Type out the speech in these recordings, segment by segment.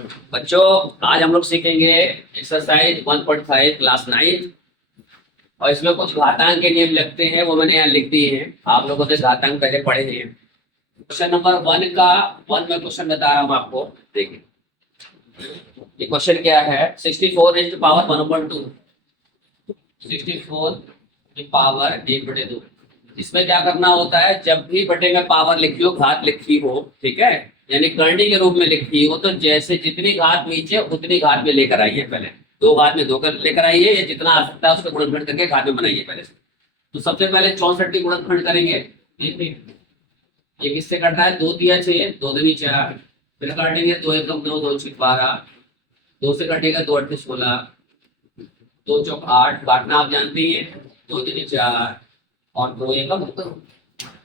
बच्चों, आज हम लोग सीखेंगे एक्सरसाइज 1.5 क्लास 9। और इसमें कुछ घातांक के नियम लगते हैं, वो मैंने यहाँ लिख दिए हैं। आप लोगों ने घातांक पहले पढ़े हैं। क्वेश्चन नंबर 1 का 1 में क्वेश्चन बता रहा हूँ आपको। देखिए ये क्वेश्चन क्या है। 64 रेज़ टू पावर 1/2, 64 की पावर 1/2। इसमें क्या करना होता है, जब भी बटे में पावर लिखी हो, घात लिखी हो, ठीक है, यानी करनी के रूप में लिखी हो, तो जैसे जितनी घात नीचे उतनी घात में लेकर आइए। पहले दो घात में दो कर लेकर आइए, या जितना आ सकता है उसको गुणनखंड करके घात में बनाइए पहले से। तो सबसे पहले 64 की गुणनखंड करेंगे। ये किससे कट रहा है, 2 दिया 6, 2 दूनी 4, फिर काटेंगे 2 एकम 2, 2 6 12, 2 से कटेगा 2 8 16, 2 चौक 8, काटना आप जानते ही हैं, 2 दूनी 4 और 2 एकम 2।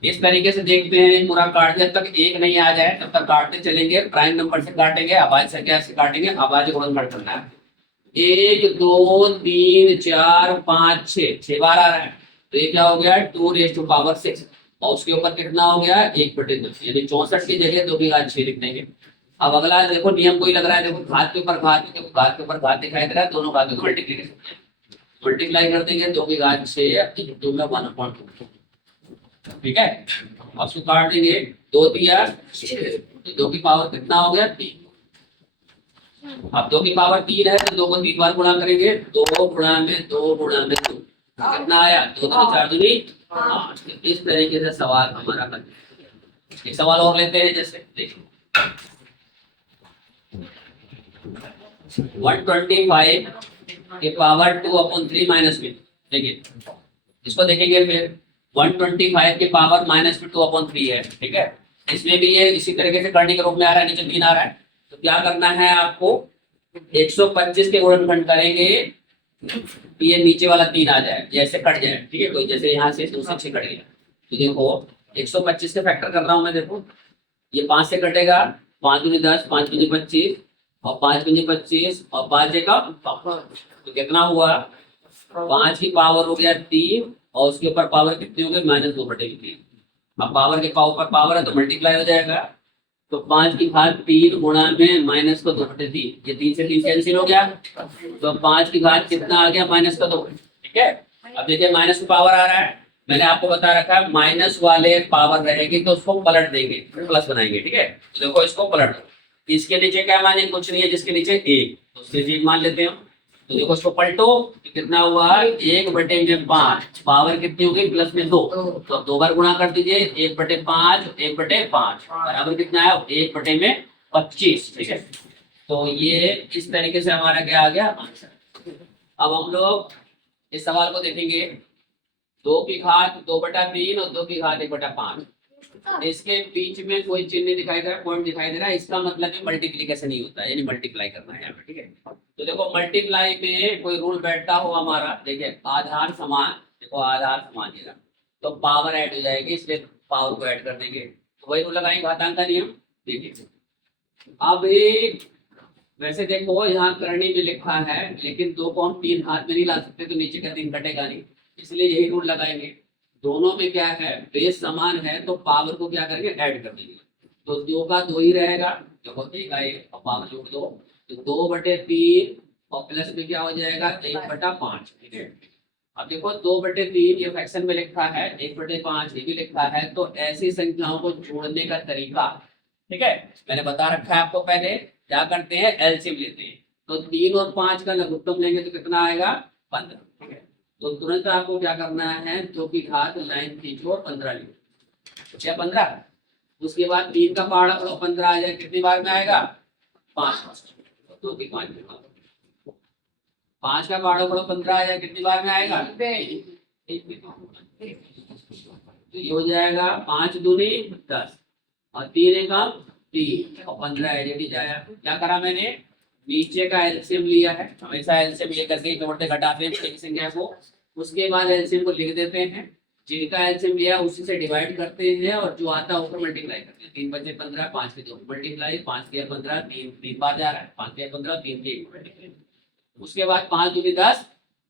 इस तरीके से देखते हैं पूरा काट, जब तक एक नहीं आ जाए तब तक काटते चलेंगे। प्राइम नंबर से काटेंगे, अभाज्य संख्या से काटेंगे, अभाज्य गुणनखंड करना है। 1 2 3 4 5 6 बार आ रहा है, तो ये क्या हो गया, 2⁻6। और उसके ऊपर कितना हो गया, 1/2, यानी 64 की जगह 2 की घात 6 लिख देंगे। अब अगला देखो नियम कोई लग रहा है, देखो घात के ऊपर घात, देखो घात के ऊपर घात दिखाई दे रहा है, दोनों घातों को मल्टीप्लाई कर देंगे। 2 की घात 6, 2 में 1/2, ठीक है। अब उसको काट देंगे, 2 दिया 2 की पावर कितना हो गया, 3। अब 2 की पावर 3 है, तो 2 को 3 बार गुणा करेंगे, 2 गुणा में 2 गुणा में 2, कितना आया, 2 2 4 दूनी 8। इस तरीके से सवाल हमारा बन। एक सवाल और लेते हैं, जैसे देखो 125 के पावर 2/3 माइनस में। देखिए इसको देखेंगे फिर, 125 के पावर -2/3 है, ठीक है। इसमें भी ये इसी तरीके से करने के रूप में आ रहा है, नीचे 3 आ रहा है। तो क्या करना है आपको, 125 के गुणनखंड करेंगे, ये नीचे वाला 3 आ जाए, जैसे कट जाए, ठीक है। तो जैसे यहाँ से 2 से 6 कट गया, तो देखो 125 के फैक्टर कर रहा हूँ मैं। देखो ये 5 से कटेगा, 5 दूनी 10, 5 दूनी 25, और 5 दूनी 25, और 5 का, तो कितना हुआ, 5 की पावर हो गया 3, और उसके ऊपर पावर कितनी हो गई, -2/3। अब पावर के ऊपर पावर है तो मल्टीप्लाई हो जाएगा। तो 5 की घात 3 गुणा में -2/3, ये 3 से 3 कैंसिल हो गया। तो 5 की घात कितना आ गया, -2, ठीक है। अब देखिए माइनस का पावर आ रहा है, मैंने आपको बता रखा है माइनस वाले पावर रहेगी तो उसको पलट देंगे, प्लस बनाएंगे, ठीक है। तो देखो इसको पलट दो, इसके नीचे क्या माने, कुछ नहीं है, जिसके नीचे 1, तो उसके नीचे 1 मान लेते हैं। तो देखो इसको पलटो, तो कितना हुआ, 1/5, पावर कितनी हो गई, प्लस में 2, तो अब 2 बार गुणा कर दीजिए, 1/5 1/5 बराबर कितना है, 1/25, ठीक है। तो ये इस तरीके से हमारा क्या आ गया, आंसर। अब हम लोग इस सवाल को देखेंगे, 2 की घात 2/3 और 2 की घात 1/5। इसके बीच में कोई चिन्ह दिखाई दे रहा है, पॉइंट दिखाई दे रहा है, इसका मतलब है मल्टीप्लिकेशन ही होता है, यानी मल्टीप्लाई करना है यहाँ पे, ठीक है। तो देखो मल्टीप्लाई में कोई रूल बैठता हो हमारा, देखिए आधार समान, देखो आधार समान ही रहा, तो पावर ऐड हो जाएगी, इसलिए पावर को ऐड कर देंगे। तो वही रूल लगाएंगे, घातांक का नियम। देखिए अब एक, वैसे देखो यहाँ करनी में लिखा है, लेकिन 2 को हम 3 हाथ में नहीं ला सकते, तो नीचे का 3 कटेगा नहीं, इसलिए यही रूल लगाएंगे। दोनों में क्या है, बेस समान है, तो पावर को क्या करेंगे, ऐड कर देंगे। तो 2 का 2 ही रहेगा, देखो 1 का 1 और पावर जोड़ दो, तो 2/3 और प्लस में क्या हो जाएगा, 1/5, ठीक है। अब देखो 2/3 ये फ्रैक्शन में लिखा है, 1/5 ये भी लिखा है, तो ऐसी संख्याओं को जोड़ने का तरीका, ठीक है, मैंने बता रखा है आपको। पहले क्या करते हैं, एलसीएम लेते हैं, तो 3 और 5 का लघुत्तम लेंगे तो कितना आएगा, 15, ठीक है। तो तुरंत आपको क्या करना है, 2 की घात लाइन खींचो और 15 लिखो, क्या 15। उसके बाद 3 का पहाड़ा करो, 15 आ जाए, कितनी बार में आएगा, 5। 2 की 5, 5 का पहाड़ा करो, 15 आ जाए, कितनी बार में आएगा, तो ये हो जाएगा 5 दूनी 10, और 3 एकम 3, और 15 एडिट जाया। क्या करा मैंने, नीचे का एलसीएम लिया है, हमेशा एलसीएम लेकर के जोड़ते घटाते हैं एक संख्या को, उसके बाद एलसीएम को लिख देते हैं, जिनका एलसीएम लिया उसी से डिवाइड करते हैं, और जो आता है ऊपर मल्टीप्लाई करते हैं। 3 बचे 15, 5 के 2 मल्टीप्लाई, 5 के 15, 3 बार जा रहा है, 5 के 15, 3 के 1, उसके बाद 5 दूनी 10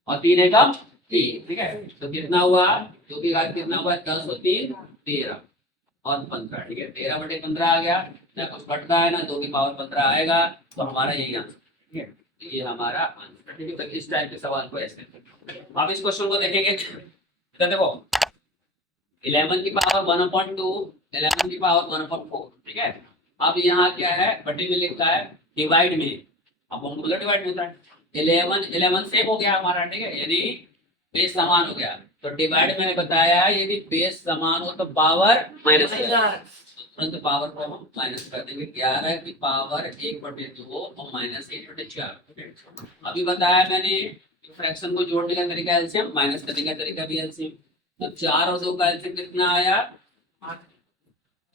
और 3 एकम 3, ठीक है। तो कितना हुआ, 2 की घात कितना हुआ, 10 और 3 13 और 15, ठीक है। 13/15 आ गया, ना कुछ घटता है ना, 2 की पावर 15 आएगा, तो हमारा यही आंसर, ठीक है, ये हमारा आंसर, ठीक है। तो इस टाइप के सवाल को ऐसे, अब इस क्वेश्चन को देखेंगे। तो देखो 11 की पावर 1/2, 11 की पावर 1/4, ठीक है। अब यहाँ क्या है, बटी में लिखा है डिवाइड में, अब हम बोला डिवाइड में होता है 11 सेम हो गया हमारा, ठीक है, यानी बेस समान हो गया। तो डिवाइड मैंने बताया यदि बेस समान हो तो पावर माइनस, तुरंत पावर को हम माइनस कर देंगे। 11 की पावर 1/2 और माइनस 1/4। अभी बताया मैंने फ्रैक्शन को जोड़ने का तरीका एलसीएम, माइनस करने का तरीका भी एलसीएम। तो 4 और 2 का एलसीएम कितना आया,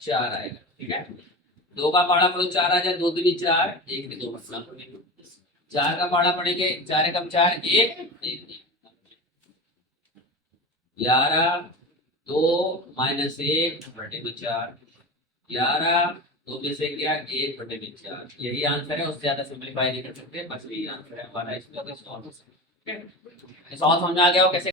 4 आएगा, ठीक है। 2 का पाड़ा पड़ो 4 आ जाए, 2 दूनी 4, 1 के 2 मतलब 4 का पाड़ा पड़ेंगे 4 एकम 4, 1 11 2 माइनस 1/4, 11 2 में से क्या 1/4, यही आंसर है। उससे ज्यादा सिंपलीफाई नहीं कर सकते, बस यही आंसर है हमारा। इसमें सॉल्व समझ में आ गया हो कैसे